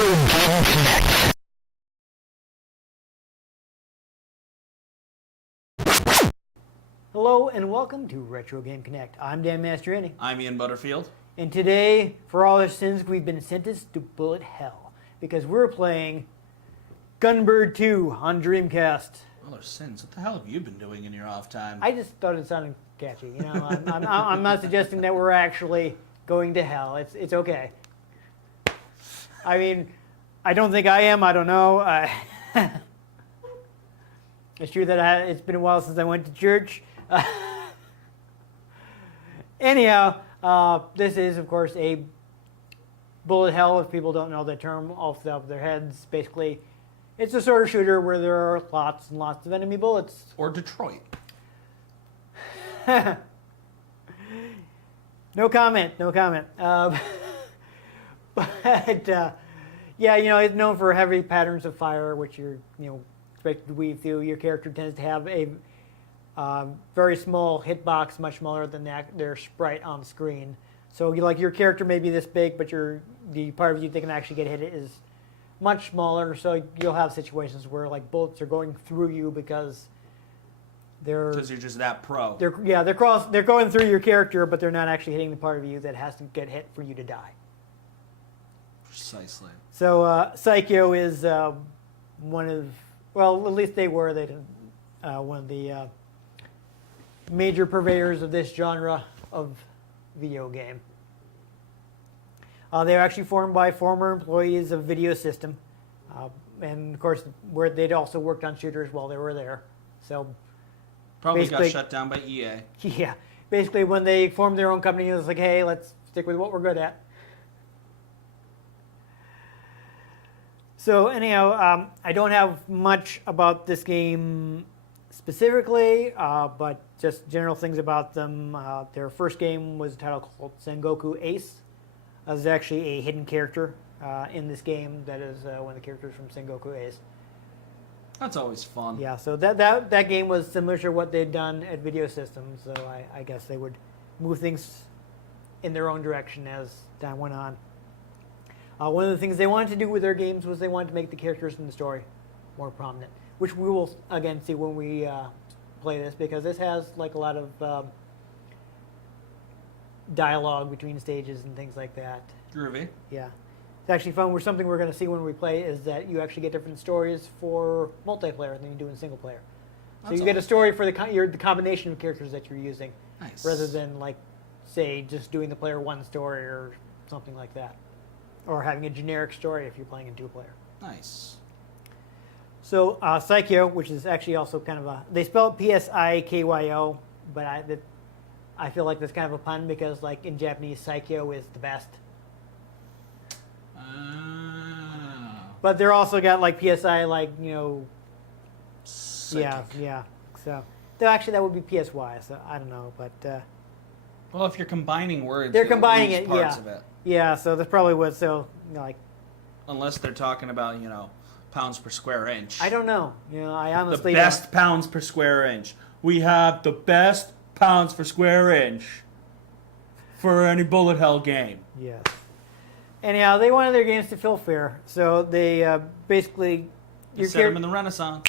Game Connect. Hello and welcome to Retro Game Connect. I'm Dan Mastriani. I'm Ian Butterfield. And today, for all our sins, we've been sentenced to bullet hell because we're playing Gunbird 2 on Dreamcast. All our sins. What the hell have you been doing in your off time? I just thought it sounded catchy. You know, I'm not suggesting that we're actually going to hell. It's okay. I mean, I don't think I am. I don't know. It's true that it's been a while since I went to church. Anyhow, this is, of course, a bullet hell. If people don't know the term off the top of their heads, basically, it's a sort of shooter where there are lots and lots of enemy bullets. Or Detroit. No comment. No comment. Yeah, you know, it's known for heavy patterns of fire, which you're, expected to weave through. Your character tends to have a very small hitbox, much smaller than their sprite on screen. So, your character may be this big, but the part of you that can actually get hit is much smaller. So you'll have situations where bullets are going through you because you're just that pro. They're going through your character, but they're not actually hitting the part of you that has to get hit for you to die. Precisely. So Psycho is one of, well, at least they were. One of the major purveyors of this genre of video game. They were actually formed by former employees of Video System, and of course, where they'd also worked on shooters while they were there. So probably got shut down by EA. Yeah, basically, when they formed their own company, it was like, hey, let's stick with what we're good at. So anyhow, I don't have much about this game specifically, but just general things about them. Their first game was a title called Sengoku Ace. There's actually a hidden character in this game that is one of the characters from Sengoku Ace. That's always fun. Yeah, so that game was similar to what they'd done at Video Systems, so I guess they would move things in their own direction as time went on. One of the things they wanted to do with their games was they wanted to make the characters in the story more prominent, which we will, again, see when we play this, because this has a lot of dialogue between stages and things like that. Groovy. Yeah. It's actually fun. Something we're going to see when we play is that you actually get different stories for multiplayer than you do in single player. So you get a story for the combination of characters that you're using, nice, rather than, say, just doing the player one story or something like that. Or having a generic story if you're playing in two-player. Nice. So Psycho, which is actually also kind of they spell it P-S-I-K-Y-O, but I feel like that's kind of a pun because, in Japanese, Psycho is the best. But they're also got, PSI, Psychic. Yeah. So, actually, that would be PSY, so I don't know, but... well, if you're combining words, they're combining it, parts of it. Yeah, so that's probably what, unless they're talking about, pounds per square inch. I don't know. I honestly the best pounds per square inch. We have the best pounds per square inch for any bullet hell game. Yes. Anyhow, they wanted their games to feel fair, so they basically... You set them in the Renaissance.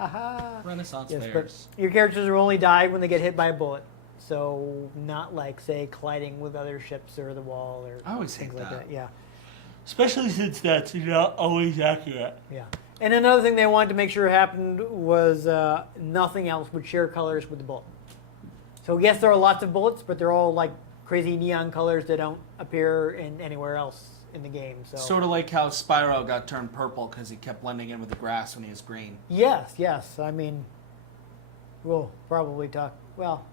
Aha. Renaissance yes, fairs. But your characters will only die when they get hit by a bullet. So not say, colliding with other ships or the wall or I always things hate like that. Yeah. Especially since that's not always accurate. Yeah. And another thing they wanted to make sure happened was nothing else would share colors with the bullet. So yes, there are lots of bullets, but they're all crazy neon colors that don't appear in anywhere else in the game. So sort of like how Spyro got turned purple because he kept blending in with the grass when he was green. Yes. I mean, we'll probably talk. Well,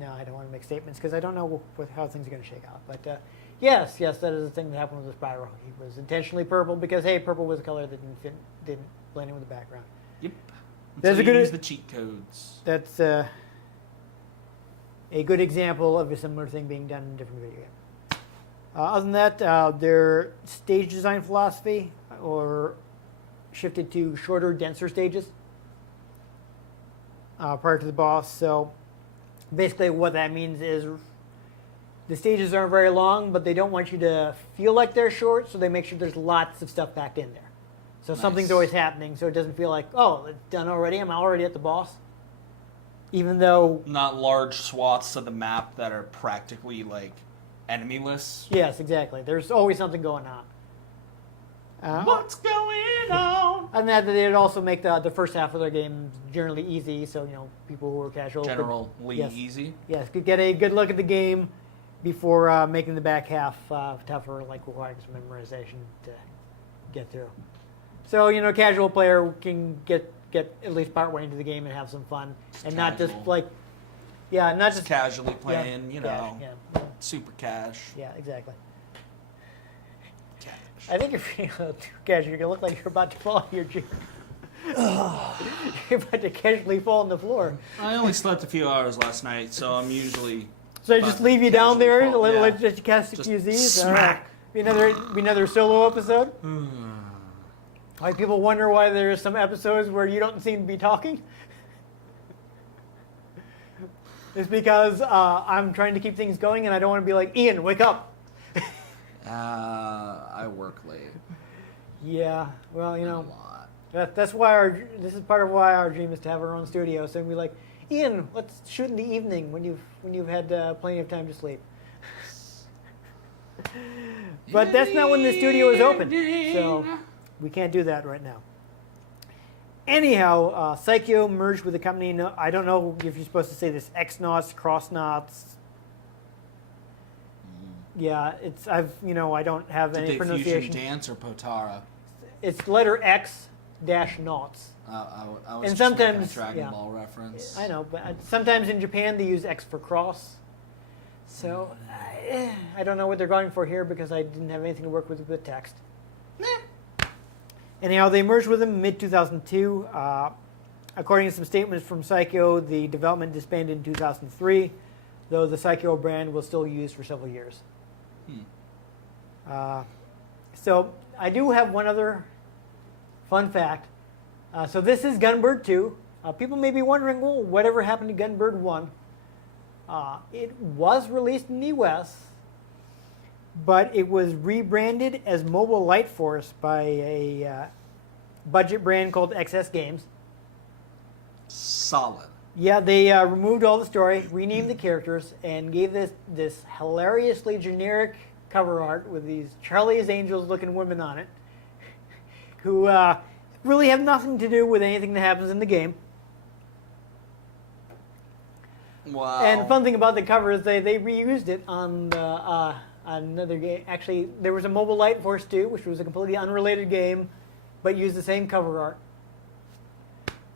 no, I don't want to make statements because I don't know how things are going to shake out. But yes, that is the thing that happened with Spyro. He was intentionally purple because purple was a color that didn't blend in with the background. Yep. That's a good use the cheat codes. That's a good example of a similar thing being done in a different video game. Other than that, their stage design philosophy shifted to shorter, denser stages prior to the boss. So basically what that means is the stages aren't very long, but they don't want you to feel like they're short, so they make sure there's lots of stuff packed in there. So something's Nice. always happening, so it doesn't feel like, oh, it's done already. I'm already at the boss. Even though, Not large swaths of the map that are practically like enemyless. yes, exactly. There's always something going on. What's going on? And that they'd also make the first half of their game generally easy, so people who are casual Generally yes. easy. could get a good look at the game before making the back half tougher, like requiring some memorization to get through. So casual player can get at least part way into the game and have some fun, and not just casual. not Just just casually playing, cash, super cash. yeah, exactly. Cash. I think if you're too casual, you're gonna look like you're about to fall out of your chair. You're about to casually fall on the floor. I only slept a few hours last night, so I'm usually. So I about just to leave you down casually there, fall, let just cast Just QZs. All right. smack. Be another solo episode. Like people wonder why there's some episodes where you don't seem to be talking. It's because I'm trying to keep things going, and I don't want to be like, Ian, wake up. I work late. Yeah, well, A lot. that's why this is part of why our dream is to have our own studio. So we're like, Ian, let's shoot in the evening when you've had plenty of time to sleep. But that's not when the studio is open, so we can't do that right now. Anyhow, Psycho merged with the company. I don't know if you're supposed to say this, X-Knots, Cross-Knots. Yeah, I don't have Did any they pronunciation. fusion dance or Potara? It's letter X dash knots. I was And just making sometimes, a Dragon yeah. Ball reference. I know, but sometimes in Japan they use X for cross. So I don't know what they're going for here because I didn't have anything to work with text. Anyhow, they merged with them mid-2002. According to some statements from Psycho, the development disbanded in 2003, though the Psycho brand was still used for several years. So I do have one other fun fact. So this is Gunbird 2. People may be wondering, well, whatever happened to Gunbird 1? It was released in the US, but it was rebranded as Mobile Light Force by a budget brand called XS Games. Solid. Yeah, they removed all the story, renamed the characters, and gave this hilariously generic cover art with these Charlie's Angels looking women on it, who really have nothing to do with anything that happens in the game. Wow. And fun thing about the cover is they reused it on the another game. Actually, there was a Mobile Light Force 2, which was a completely unrelated game, but used the same cover art.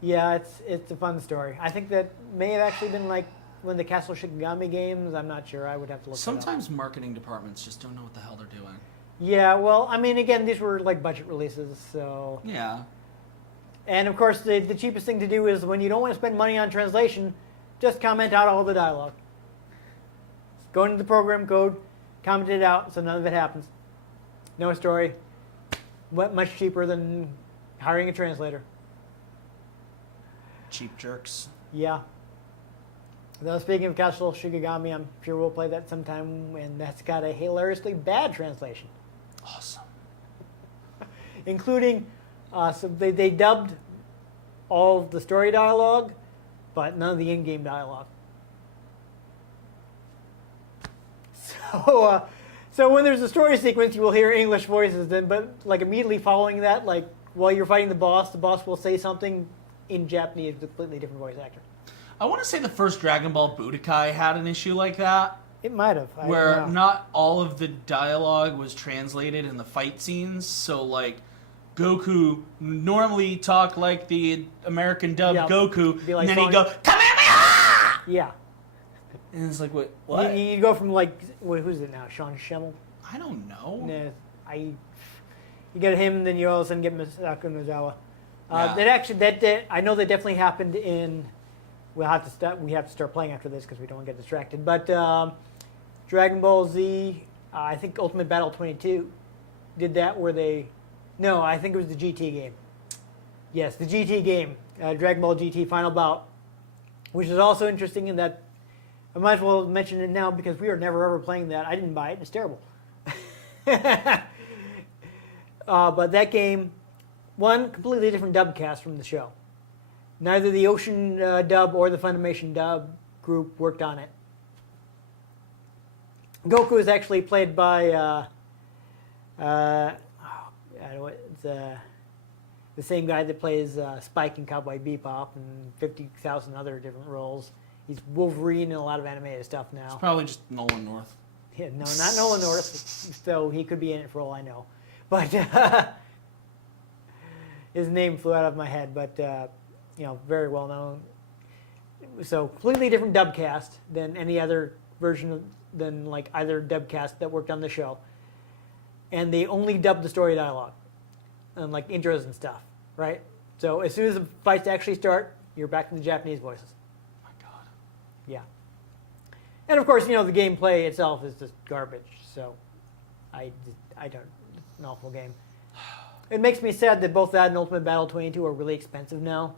Yeah, it's a fun story. I think that may have actually been like one of the Castle Shikigami games. I'm not sure. I would have to look. Sometimes marketing departments just don't know what the hell they're doing. Yeah, well, I mean, again, these were like budget releases, so. Yeah. And of course, the cheapest thing to do is when you don't want to spend money on translation, just comment out all the dialogue. Go into the program code, comment it out, so none of it happens. No story. Much cheaper than hiring a translator. Cheap jerks. Yeah. Though speaking of Castle Shikigami, I'm sure we'll play that sometime, and that's got a hilariously bad translation. Awesome. Including, so they dubbed all of the story dialogue, but none of the in-game dialogue. So when there's a story sequence, you will hear English voices, then, but like immediately following that, like while you're fighting the boss will say something in Japanese with a completely different voice actor. I want to say the first Dragon Ball Budokai had an issue like that, It might have. I where don't know. not all of the dialogue was translated in the fight scenes. So like, Goku normally talk like the American dubbed Yeah. Goku, Be like and then he'd Sonic. go Kamehameha! Yeah. And it's like, what? You go from like, who's it now? Sean Schemmel? I don't know. Nah, you get him, then you all of a sudden get Misako Nozawa. Yeah. That I know that definitely happened in. We have to start playing after this because we don't want to get distracted. But Dragon Ball Z, I think Ultimate Battle 22 did that where they. No, I think it was the GT game. Yes, the GT game, Dragon Ball GT Final Bout, which is also interesting in that I might as well mention it now because we are never ever playing that. I didn't buy it. It's terrible. But that game, one completely different dub cast from the show. Neither the Ocean dub or the Funimation dub group worked on it. Goku is actually played by the same guy that plays Spike in Cowboy Bebop and 50,000 other different roles. He's Wolverine in a lot of animated stuff now. It's probably just Nolan North. Yeah, no, not Nolan North, so he could be in it for all I know. But his name flew out of my head, but very well known. So completely different dub cast than any other version than like either dub cast that worked on the show. And they only dubbed the story dialogue and like intros and stuff, right? So as soon as the fights actually start, you're back to the Japanese voices. My God. Yeah. And of course, the gameplay itself is just garbage. So I don't. It's an awful game. It makes me sad that both that and Ultimate Battle 22 are really expensive now.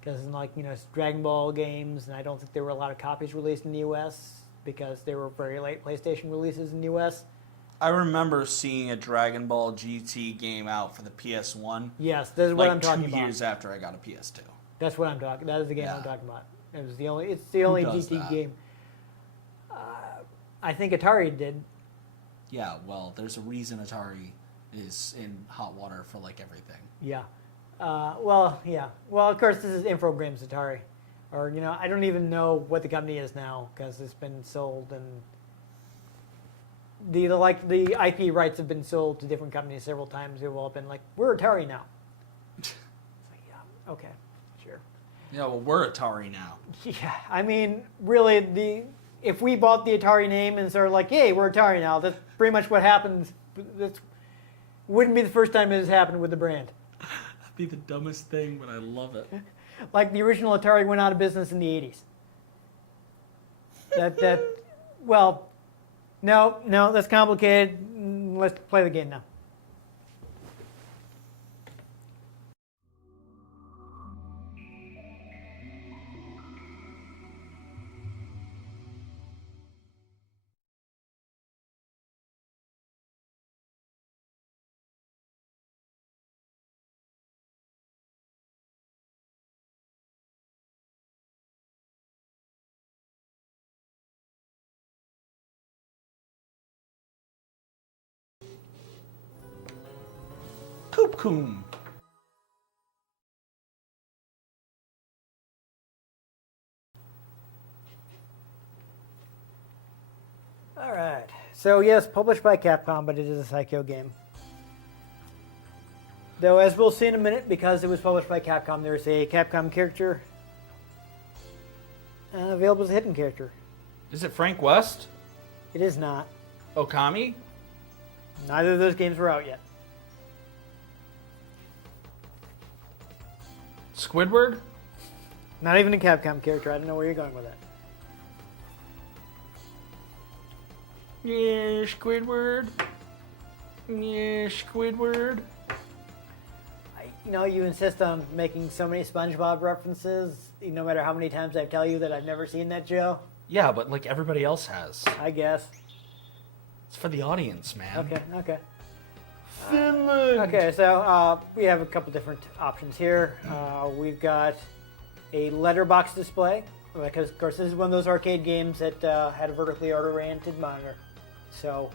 Because it's Dragon Ball games, and I don't think there were a lot of copies released in the U.S. because they were very late PlayStation releases in the U.S. I remember seeing a Dragon Ball GT game out for the PS1. Yes, this is what I'm talking 2 about. years after I got a PS2. That's what I'm talking. That is the game Yeah. I'm talking about. It's the only does GT that? game. I think Atari did. Yeah, well, there's a reason Atari is in hot water for everything. Yeah. Yeah. Well, of course, this is Infogrames Atari, or I don't even know what the company is now because it's been sold and the IP rights have been sold to different companies several times. They've all been like, we're Atari now. It's like, yeah, okay, sure. Yeah, well, we're Atari now. Yeah, I mean, really, if we bought the Atari name and started like, hey, we're Atari now, that's pretty much what happens. That wouldn't be the first time it has happened with the brand. That'd be the dumbest thing, but I love it. Like the original Atari went out of business in the 80s. Well, no, that's complicated. Let's play the game now. Coop Coom. All right. So yes, published by Capcom, but it is a Psycho game. Though, as we'll see in a minute, because it was published by Capcom, there's a Capcom character available as a hidden character. Is it Frank West? It is not. Okami? Neither of those games were out yet. Squidward? Not even a Capcom character. I don't know where you're going with that. Yeah, Squidward. Yeah, Squidward. You insist on making so many SpongeBob references, no matter how many times I tell you that I've never seen that show. Yeah, but everybody else has. I guess. It's for the audience, man. Okay. Finland! Okay, so we have a couple different options here. We've got a letterbox display, because, of course, this is one of those arcade games that had a vertically oriented monitor. So,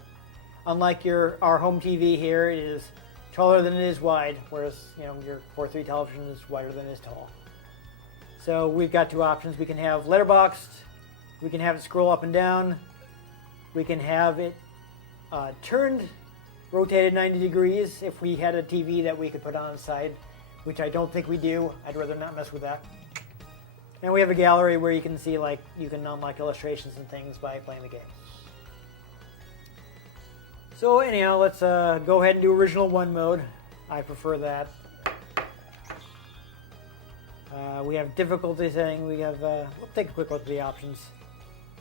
unlike our home TV here, it is taller than it is wide, whereas your 4:3 television is wider than it is tall. So we've got two options. We can have letterboxed, we can have it scroll up and down, we can have it turned, rotated 90 degrees if we had a TV that we could put on the side, which I don't think we do. I'd rather not mess with that. And we have a gallery where you can see, you can unlock illustrations and things by playing the game. So anyhow, let's go ahead and do Original 1 mode. I prefer that. We have difficulty setting. We have, let's take a quick look at the options.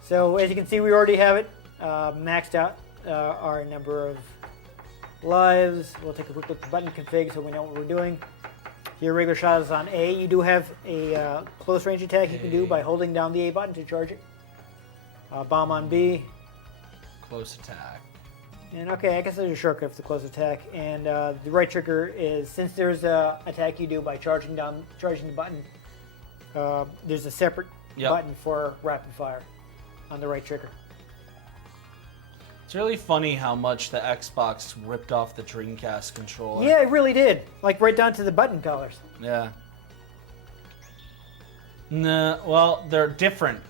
So as you can see, we already have it maxed out our number of lives. We'll take a quick look at the button config so we know what we're doing. Your regular shot is on A. You do have a close range attack you can do by holding down the A button to charge it. Bomb on B. Close attack. And okay, I guess there's a shortcut for the close attack. And the right trigger is, since there's a attack you do by charging the button, there's a separate button for rapid fire on the right trigger. It's really funny how much the Xbox ripped off the Dreamcast controller. Yeah, it really did. Like right down to the button colors. Yeah. Nah, well, they're different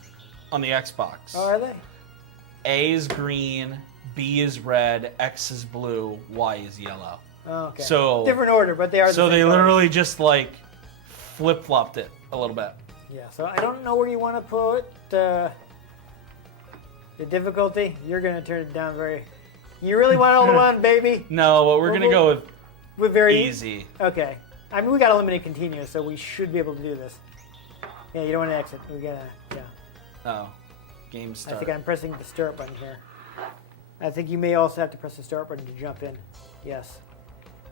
on the Xbox. Oh, are they? A is green, B is red, X is blue, Y is yellow. Oh, okay. So different order, but they are. So the same they colors. literally just like flip-flopped it a little bit. Yeah. So I don't know where you want to put the difficulty. You're gonna turn it down very. You really want all the one, baby? No, but we're gonna go with with easy. Okay. I mean, we got eliminate continuous, so we should be able to do this. Yeah, you don't want to exit. We gotta. Yeah. Oh, game start. I think I'm pressing the start button here. I think you may also have to press the start button to jump in. Yes.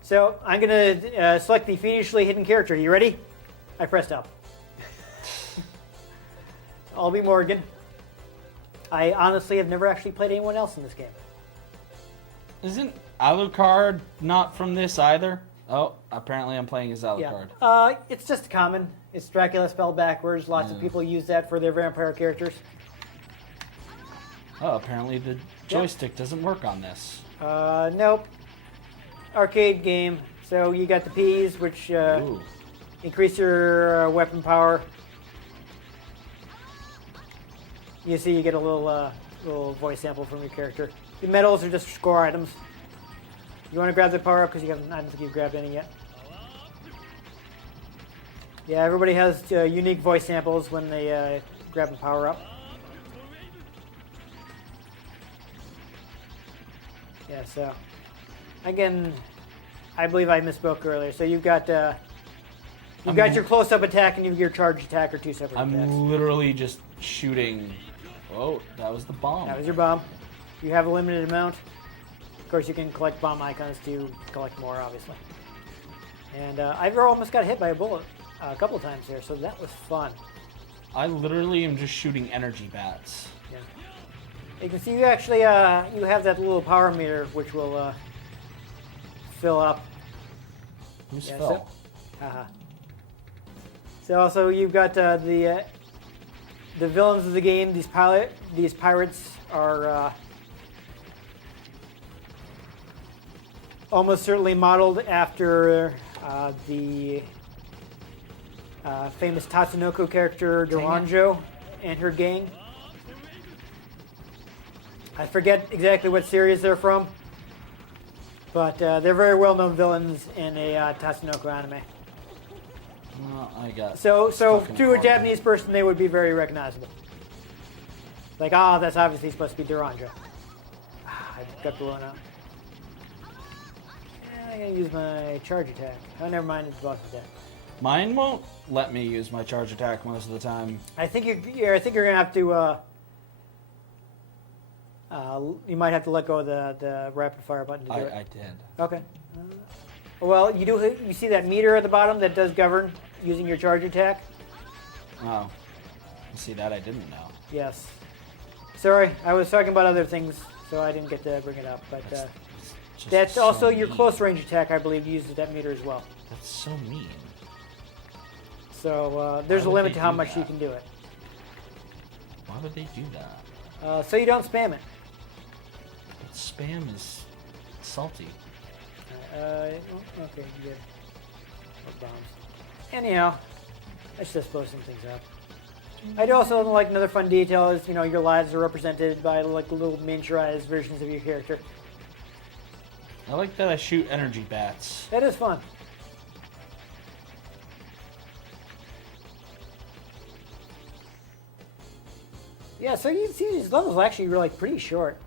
So I'm going to select the fiendishly hidden character. You ready? I pressed up. I'll be Morgan. I honestly have never actually played anyone else in this game. Isn't Alucard not from this either? Oh, apparently I'm playing as Alucard. It's just common. It's Dracula spelled backwards. Lots of people use that for their vampire characters. Oh, apparently the joystick doesn't work on this. Nope. Arcade game. So you got the P's, which increase your weapon power. You see, you get a little voice sample from your character. The medals are just score items. You want to grab the power up because I don't think you've grabbed any yet. Yeah, everybody has unique voice samples when they grab the power up. Yeah, so again, I believe I misspoke earlier. So you've got your close-up attack and your charge attack are two separate attacks. I'm literally just shooting. Whoa, that was the bomb. That was your bomb. You have a limited amount. Of course, you can collect bomb icons to collect more, obviously. And I've almost got hit by a bullet a couple of times here, so that was fun. I literally am just shooting energy bats. Yeah. You can see you actually you have that little power meter which will fill up. Who's Yeah, Phil? So also you've got the villains of the game. These pirates are almost certainly modeled after the famous Tatsunoko character Duranjo and her gang. I forget exactly what series they're from, but they're very well-known villains in a Tatsunoko anime. Well, I got So stuck in to a corner. Japanese person, they would be very recognizable. Like, that's obviously supposed to be Duranjo. I got blown up. I'm gonna use my charge attack. Oh, never mind, it's boss attack. Mine won't let me use my charge attack most of the time. I think you're gonna have to. You might have to let go of the rapid fire button to do it. I did. Okay. Well, you see that meter at the bottom that does govern using your charge attack? Oh. See, that I didn't know. Yes. Sorry, I was talking about other things, so I didn't get to bring it up. But Just that's so also your mean. close range attack, I believe, uses that meter as well. That's so mean. So there's Why a would limit they to how do much you that? can do it. Why would they do that? So you don't spam it. But spam is salty. Okay, good. More bombs. Anyhow, let's just blow some things up. I'd also like another fun detail is, your lives are represented by like little miniaturized versions of your character. I like that I shoot energy bats. That is fun. Yeah, so you see these levels actually are like pretty short.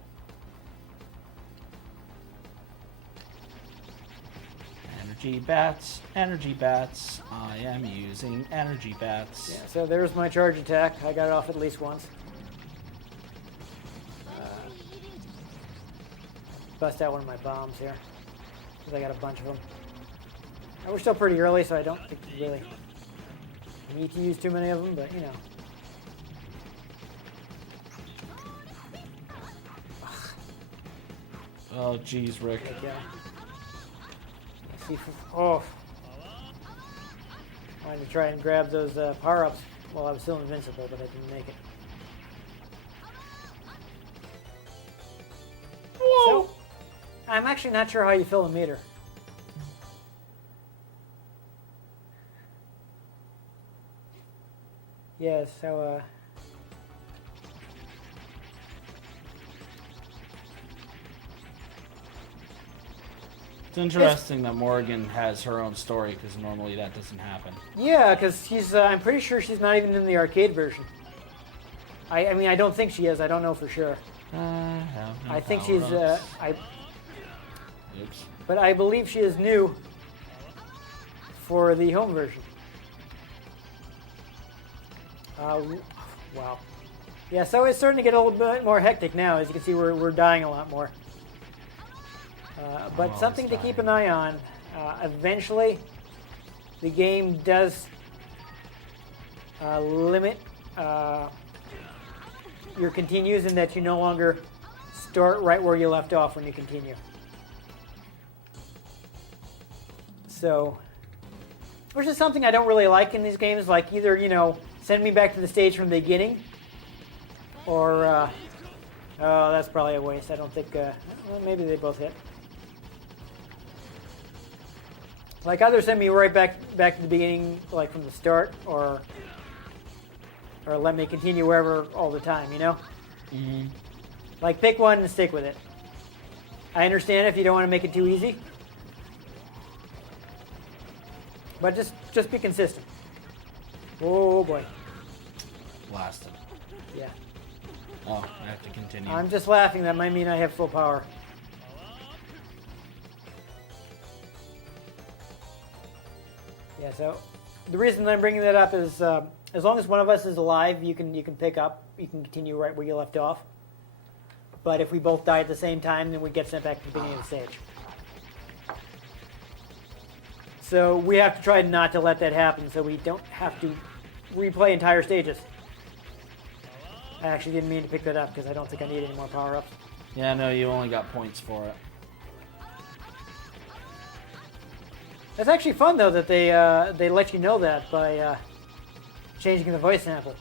Energy bats. I am using energy bats. Yeah, so there's my charge attack. I got it off at least once. Bust out one of my bombs here, because I got a bunch of them. We're still pretty early, so I don't think you really need to use too many of them, but Oh, jeez, Rick. Okay. Let's see if, oh. I wanted to try and grab those power-ups while I was still invincible, but I didn't make it. Whoa! So, I'm actually not sure how you fill a meter. Yeah, so, It's interesting that Morgan has her own story, because normally that doesn't happen. yeah, because she's, I'm pretty sure she's not even in the arcade version. I mean, I don't think she is. I don't know for sure. I think she's, Oops. but I believe she is new for the home version. Wow. Yeah, so it's starting to get a little bit more hectic now. As you can see, we're dying a lot more. But something to keep an eye on. Eventually, the game does limit your continues in that you no longer start right where you left off when you continue. So, which is something I don't really like in these games. Like either, you know, send me back to the stage from the beginning, or, oh, that's probably a waste. I don't think, well, maybe they both hit. Like either send me right back to the beginning, like from the start, or let me continue wherever all the time, you know? Mm-hmm. Like pick one and stick with it. I understand if you don't want to make it too easy, but just be consistent. Oh boy. Blasted. Yeah. Oh, I have to continue. I'm just laughing. That might mean I have full power. Yeah, so the reason I'm bringing that up is as long as one of us is alive, you can pick up, you can continue right where you left off. But if we both die at the same time, then we get sent back to the beginning of the stage. So we have to try not to let that happen so we don't have to replay entire stages. I actually didn't mean to pick that up because I don't think I need any more power-ups. Yeah, no, you only got points for it. It's actually fun though that they let you know that by changing the voice sample.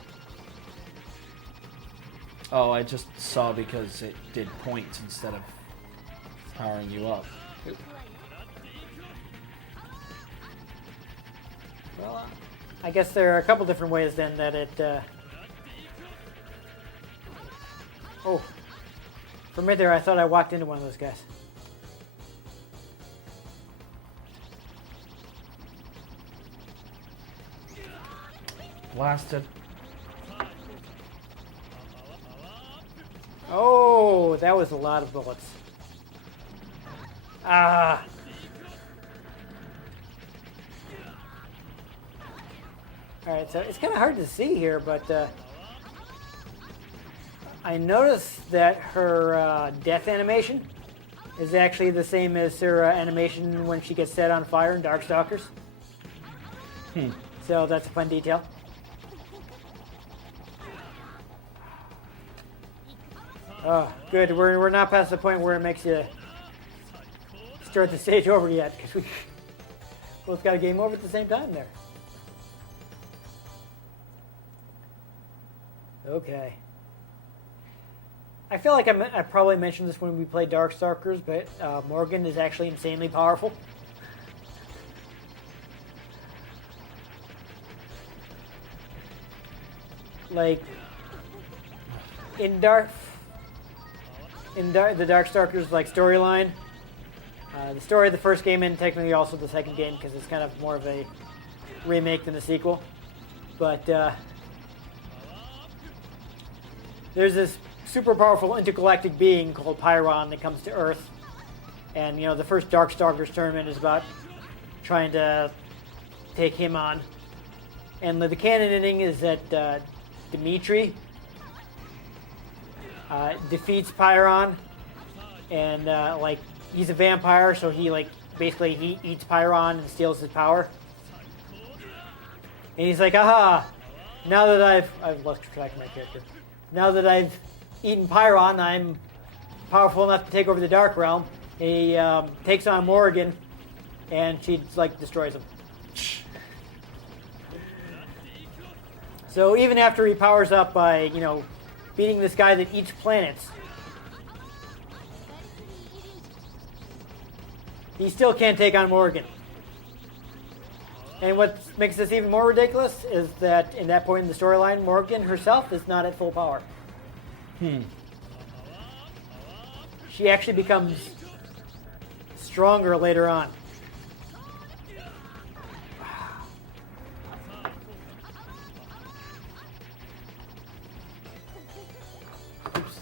Oh, I just saw because it did points instead of powering you up. Well, I guess there are a couple different ways then that it. Oh, for a minute there, I thought I walked into one of those guys. Blasted. Oh, that was a lot of bullets. Ah. All right, so it's kind of hard to see here, but I noticed that her death animation is actually the same as her animation when she gets set on fire in Darkstalkers. So that's a fun detail. Oh, good. We're not past the point where it makes you start the stage over yet, because we both got a game over at the same time there. Okay. I feel like I probably mentioned this when we played Darkstalkers, but Morgan is actually insanely powerful. Like, in the Darkstalkers like storyline, the story of the first game and technically also the second game because it's kind of more of a remake than a sequel. But there's this super powerful intergalactic being called Pyron that comes to Earth, and you know the first Darkstalkers tournament is about trying to take him on. And the canon ending is that Dimitri defeats Pyron, and like he's a vampire, so he like basically he eats Pyron and steals his power. And he's like, aha! Now that I've lost track of my character. Now that I've eaten Pyron, I'm powerful enough to take over the Dark Realm. He takes on Morrigan, and she like destroys him. So even after he powers up by beating this guy that eats planets, he still can't take on Morrigan. And what makes this even more ridiculous is that in that point in the storyline, Morrigan herself is not at full power. She actually becomes stronger later on. Oops.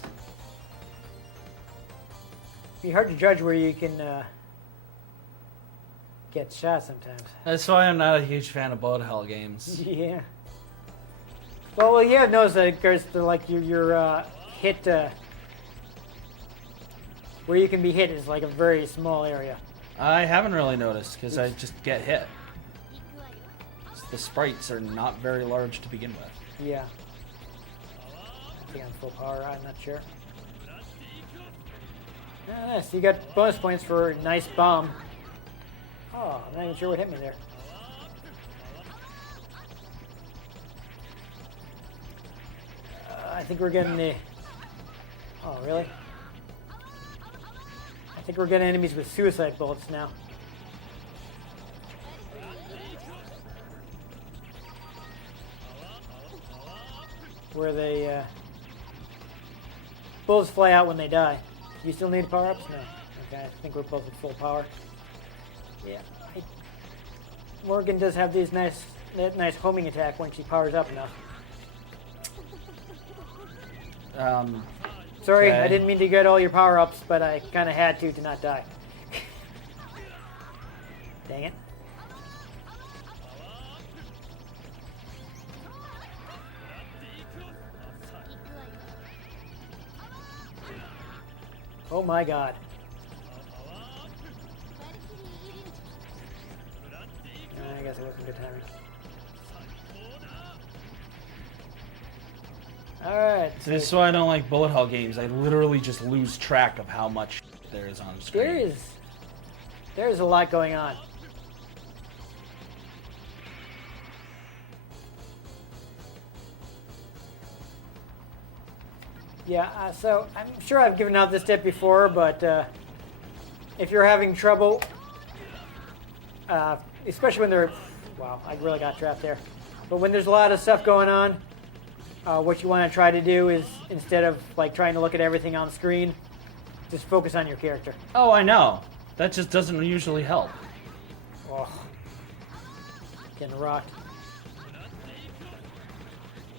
It'd be hard to judge where you can get shot sometimes. That's why I'm not a huge fan of bullet hell games. Yeah. Well, yeah, notice that goes to like your hit. Where you can be hit is like a very small area. I haven't really noticed because I just get hit. The sprites are not very large to begin with. Yeah. I think on full power, I'm not sure. Nice, you got bonus points for a nice bomb. Oh, I'm not even sure what hit me there. I think we're getting the... Oh, really? I think we're getting enemies with suicide bullets now. Where they... bullets fly out when they die. You still need power-ups? No. Okay, I think we're both at full power. Yeah. Morgan does have these nice homing attack when she powers up enough. Sorry, okay. I didn't mean to get all your power-ups, but I kind of had to not die. Dang it. Oh my god. I guess it wasn't good timing. Alright. This is why I don't like bullet hell games. I literally just lose track of how much there is on screen. There's a lot going on. Yeah, so I'm sure I've given out this tip before, but if you're having trouble, especially when they're, wow, I really got trapped there. But when there's a lot of stuff going on, what you want to try to do is, instead of like trying to look at everything on screen, just focus on your character. Oh, I know. That just doesn't usually help. Oh, getting rocked.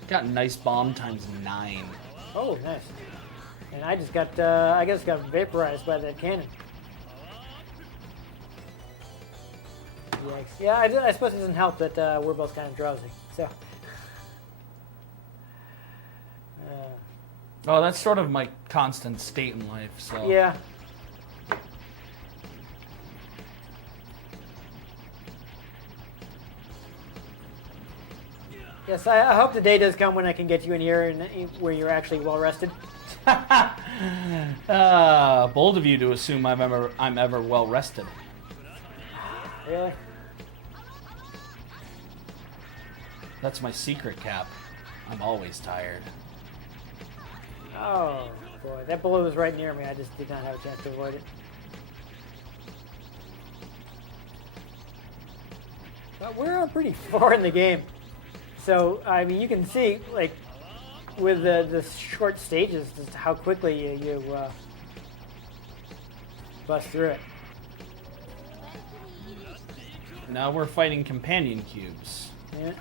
Got nice bomb times 9. Oh, nice. And I just got, I guess, got vaporized by that cannon. Yikes. Yeah, I suppose it doesn't help that we're both kind of drowsy. So. Oh, that's sort of my constant state in life. So. Yeah. Yes, I hope the day does come when I can get you in here and where you're actually well rested. Bold of you to assume I'm ever well rested. Really? That's my secret, Cap. I'm always tired. Oh boy, that bullet was right near me. I just did not have a chance to avoid it. But we're pretty far in the game. So, I mean, you can see, like, with the short stages, just how quickly you bust through it. Now we're fighting companion cubes. Yeah.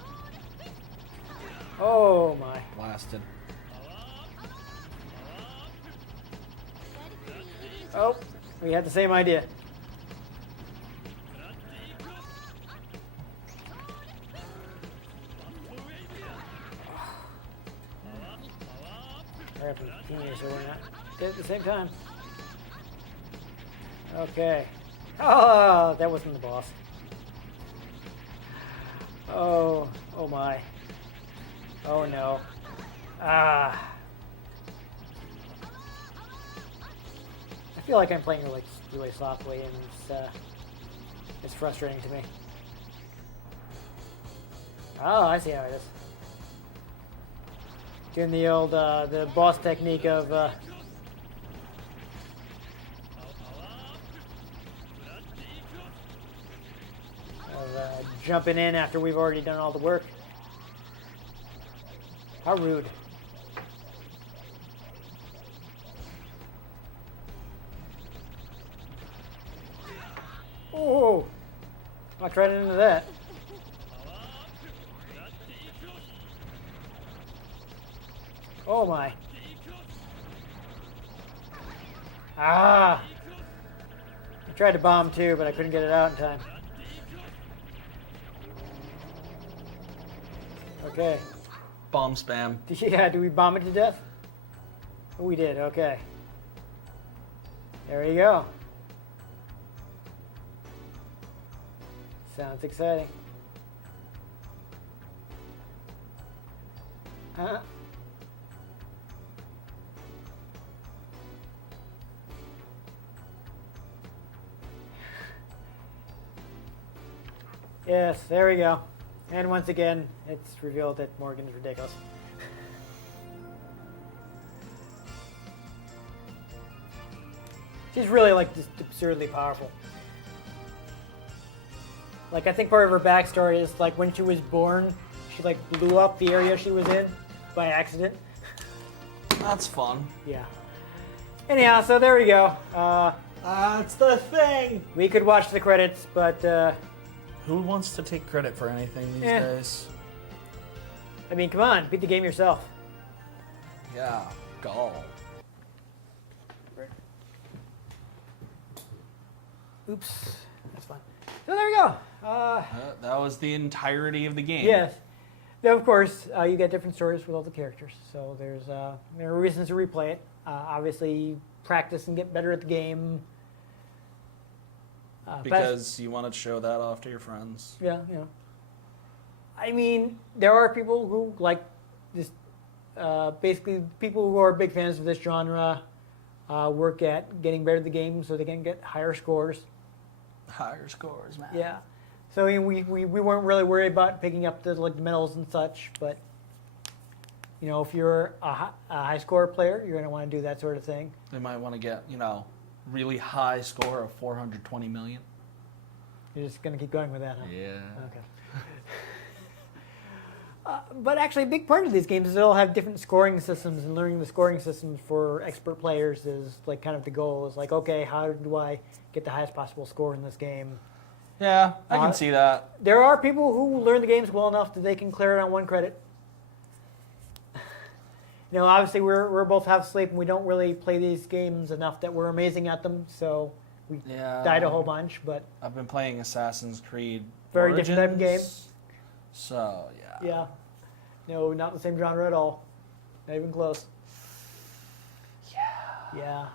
Oh, my. Blasted. Oh, we had the same idea. So we're not dead at the same time. Okay. Oh, that wasn't the boss. Oh, oh my. Oh no. Ah. feel like I'm playing really softly, and it's frustrating to me. Oh, I see how it is. Doing the old the boss technique of jumping in after we've already done all the work. How rude. Oh, walked right into that. Oh my. Ah! I tried to bomb too, but I couldn't get it out in time. Okay. Bomb spam. Yeah, do we bomb it to death? Oh, we did, okay. There you go. Sounds exciting. Huh? Yes, there we go. And once again, it's revealed that Morgan is ridiculous. She's really like just absurdly powerful. Like I think part of her backstory is like when she was born, she like blew up the area she was in by accident. That's fun. Yeah. Anyhow, so there we go. That's the thing. We could watch the credits, but Who wants to take credit for anything these days? I mean, come on, beat the game yourself. Yeah, gall. Oops, that's fine. So there we go. That was the entirety of the game. Yes. Now, of course, you get different stories with all the characters. So there are reasons to replay it. Obviously, practice and get better at the game. Because you want to show that off to your friends. Yeah, you know. I mean, there are people who like this. Basically, people who are big fans of this genre work at getting better at the game so they can get higher scores. Higher scores, man. Yeah. So I mean, we weren't really worried about picking up the like medals and such, but you know, if you're a high score player, you're going to want to do that sort of thing. They might want to get, really high score of 420 million. You're just going to keep going with that, huh? Yeah. Okay. But actually, a big part of these games is they'll have different scoring systems, and learning the scoring systems for expert players is like kind of the goal. Is like, okay, how do I get the highest possible score in this game? Yeah, I can see that. There are people who learn the games well enough that they can clear it on one credit. You know, obviously we're both half asleep and we don't really play these games enough that we're amazing at them, so we died a whole bunch. But I've been playing Assassin's Creed very Origins, different type of game. So yeah. Yeah. No, not the same genre at all. Not even close. Yeah. Yeah.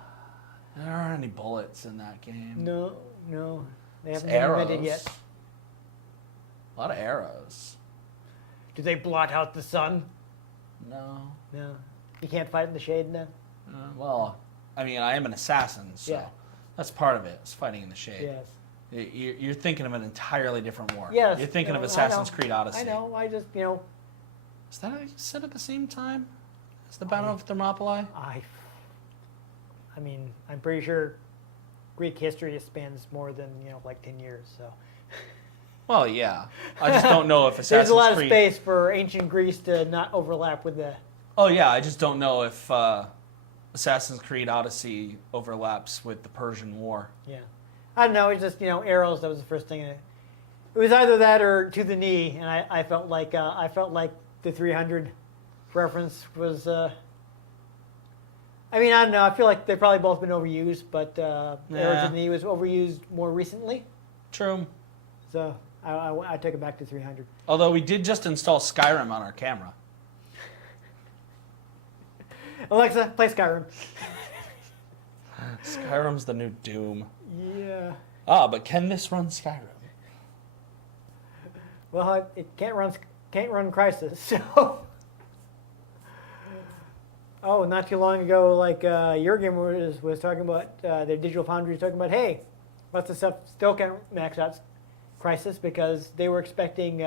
There aren't any bullets in that game. No. They It's haven't been arrows. invented yet. A lot of arrows. Do they blot out the sun? No. No. You can't fight in the shade then? Well, I mean, I am an assassin, so that's part of it. It's fighting in the shade. Yes. You're thinking of an entirely different war. Yes. You're thinking of No, Assassin's Creed Odyssey. I know. I just, Is that set at the same time as the Battle of Thermopylae? I mean, I'm pretty sure Greek history spans more than, like 10 years, so. Well, yeah. I just don't know if Assassin's There's a lot Creed... of space for ancient Greece to not overlap with the... Oh, yeah. I just don't know if Assassin's Creed Odyssey overlaps with the Persian War. Yeah. I don't know. It's just, arrows. That was the first thing. It was either that or to the knee, and I felt like the 300 reference was... I mean, I don't know. I feel like they've probably both been overused, but arrows to the knee was overused more recently. True. So I took it back to 300. Although we did just install Skyrim on our camera. Alexa, play Skyrim. Skyrim's the new Doom. Yeah. But can this run Skyrim? Well, it can't run Crysis, so. Oh, not too long ago, like your game was talking about, the Digital Foundry was talking about, hey, lots of stuff still can't max out Crisis because they were expecting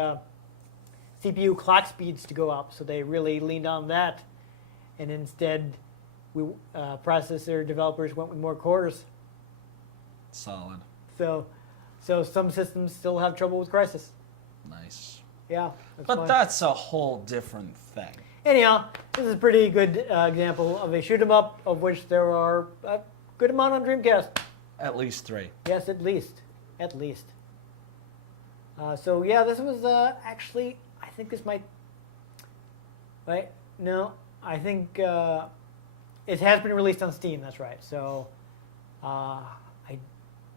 CPU clock speeds to go up, so they really leaned on that, and instead, processor developers went with more cores. Solid. So some systems still have trouble with Crisis. Nice. Yeah, But fine. that's a whole different thing. Anyhow, this is a pretty good example of a shoot 'em up, of which there are a good amount on Dreamcast. At least 3. Yes, at least. So yeah, this was actually, I think this might, right? No, I think it has been released on Steam, that's right. So I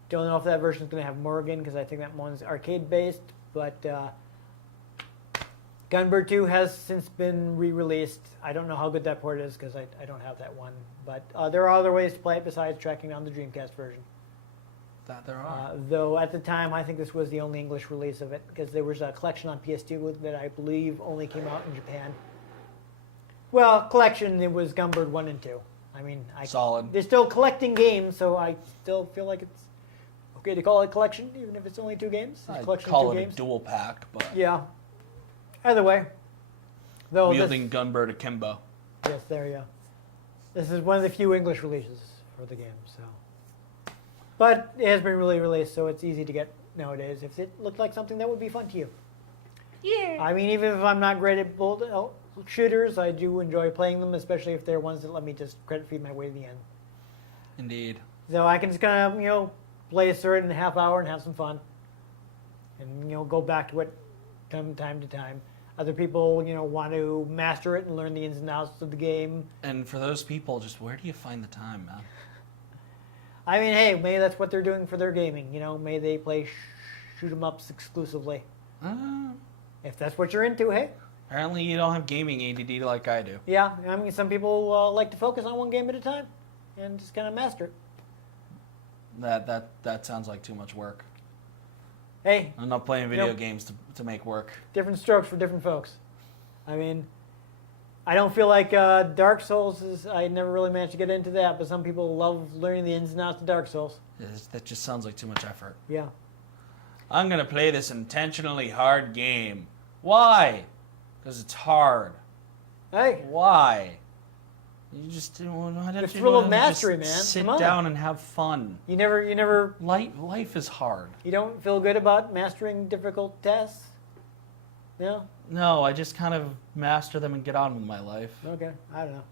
don't know if that version is going to have Morgan, because I think that one's arcade-based, but Gunbird 2 has since been re-released. I don't know how good that port is, because I don't have that one. But there are other ways to play it besides tracking down the Dreamcast version. That there are. Though at the time, I think this was the only English release of it, because there was a collection on PS2 that I believe only came out in Japan. Well, collection, it was Gunbird 1 and 2. I mean, Solid. they're still collecting games, so I still feel like it's okay to call it collection, even if it's only 2 games. It's a I'd collection call of 2 it games. a dual pack, but Yeah. Either way. Though wielding Gunbird akimbo. yes, there you go. This is one of the few English releases for the game, so. But it has been really released, so it's easy to get nowadays. If it looked like something that would be fun to you. Yeah. I mean, even if I'm not great at shooters, I do enjoy playing them, especially if they're ones that let me just credit feed my way to the end. Indeed. So I can just kind of, play a certain half hour and have some fun. And, go back to it from time to time. Other people, want to master it and learn the ins and outs of the game. And for those people, just where do you find the time, man? I mean, hey, maybe that's what they're doing for their gaming. May they play shoot 'em ups exclusively. If that's what you're into, hey. Apparently you don't have gaming ADD like I do. Yeah, I mean, some people like to focus on one game at a time and just kind of master it. That sounds like too much work. Hey, I'm not playing video Nope. games to make work. different strokes for different folks. I mean, I don't feel like Dark Souls is. I never really managed to get into that, but some people love learning the ins and outs of Dark Souls. That just sounds like too much effort. Yeah. I'm gonna play this intentionally hard game. Why? Because it's hard. Hey, Why? You just why don't The you thrill of just mastery, man. Sit Come on. down and have fun. you never, Life is hard. you don't feel good about mastering difficult tests? No? No, I just kind of master them and get on with my life. Okay, I don't know.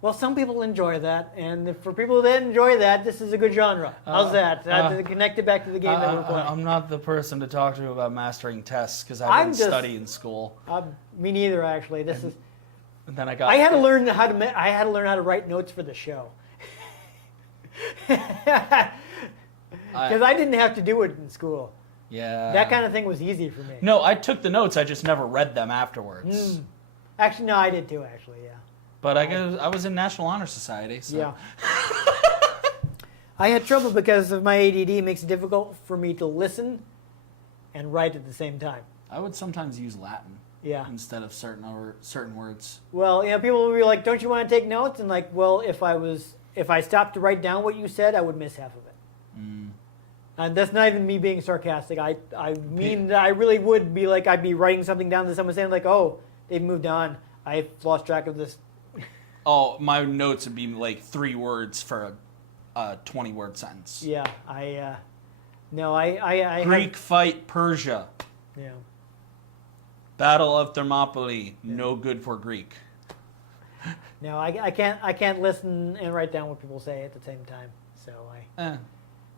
Well, some people enjoy that, and for people that enjoy that, this is a good genre. How's that? To connect it back to the game that we're playing. I'm not the person to talk to about mastering tests because I I'm didn't just- study in school. Me neither, actually. This is. And then I got. I had to learn how to. I had to learn how to write notes for the show. Because I didn't have to do it in school. Yeah. That kind of thing was easy for me. No, I took the notes. I just never read them afterwards. Actually, no, I did too. Actually, yeah. But I was in National Honor Society. So. Yeah. I had trouble because of my ADD. It makes it difficult for me to listen and write at the same time. I would sometimes use Latin Yeah. instead of certain words. Well, people will be like, "Don't you want to take notes?" And like, well, if I stopped to write down what you said, I would miss half of it. And that's not even me being sarcastic. I mean that I really would be like, I'd be writing something down that someone's saying like, "Oh, they've moved on. I've lost track of this." Oh, my notes would be like 3 words for a 20-word sentence. Yeah, no, I Greek fight Persia. Yeah. Battle of Thermopylae. No good for Greek. No, I can't listen and write down what people say at the same time. So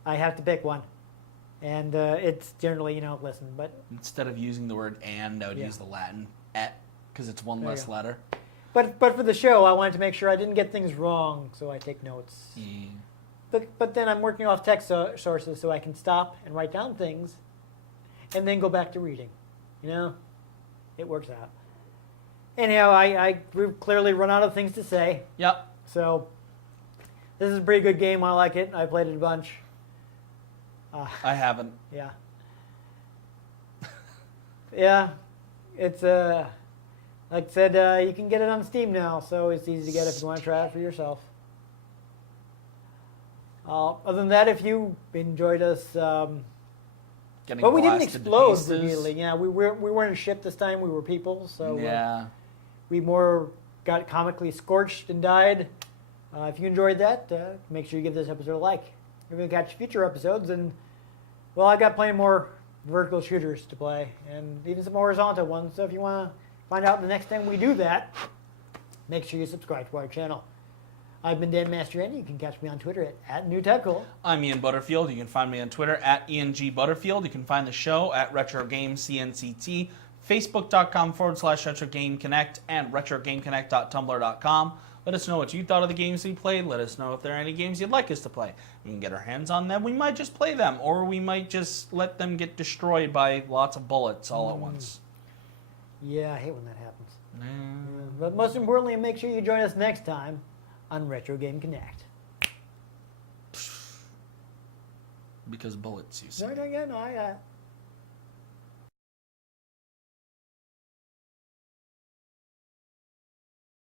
I have to pick one, and it's generally listen. But Instead of using the word and, I would use the Latin et, because it's one There less you go. letter. but for the show, I wanted to make sure I didn't get things wrong, so I take notes. Yeah. But then I'm working off text sources, so I can stop and write down things, and then go back to reading. It works out. Anyhow, we've clearly run out of things to say. Yep. So this is a pretty good game. I like it. I played it a bunch. I haven't. Yeah. Yeah. It's Like I said, you can get it on Steam now, so it's easy to get if you want to try it for yourself. Other than that, if you enjoyed us, Getting but we didn't blasted to explode pieces. repeatedly. Yeah, we weren't a ship this time. We were people, so Yeah. we more got comically scorched and died. If you enjoyed that, make sure you give this episode a like. You're going to catch future episodes, and well, I got plenty more vertical shooters to play, and even some horizontal ones. So if you want to find out the next time we do that, make sure you subscribe to our channel. I've been Dan Mastriani. You can catch me on Twitter at @NewTechCool. I'm Ian Butterfield. You can find me on Twitter at IanG Butterfield. You can find the show at RetroGameCNCT, Facebook.com/RetroGameConnect, and RetroGameConnect.tumblr.com. Let us know what you thought of the games we played. Let us know if there are any games you'd like us to play. We can get our hands on them. We might just play them, or we might just let them get destroyed by lots of bullets all at once. Yeah, I hate when that happens. Yeah, but most importantly, make sure you join us next time on Retro Game Connect. Because bullets, you say. No,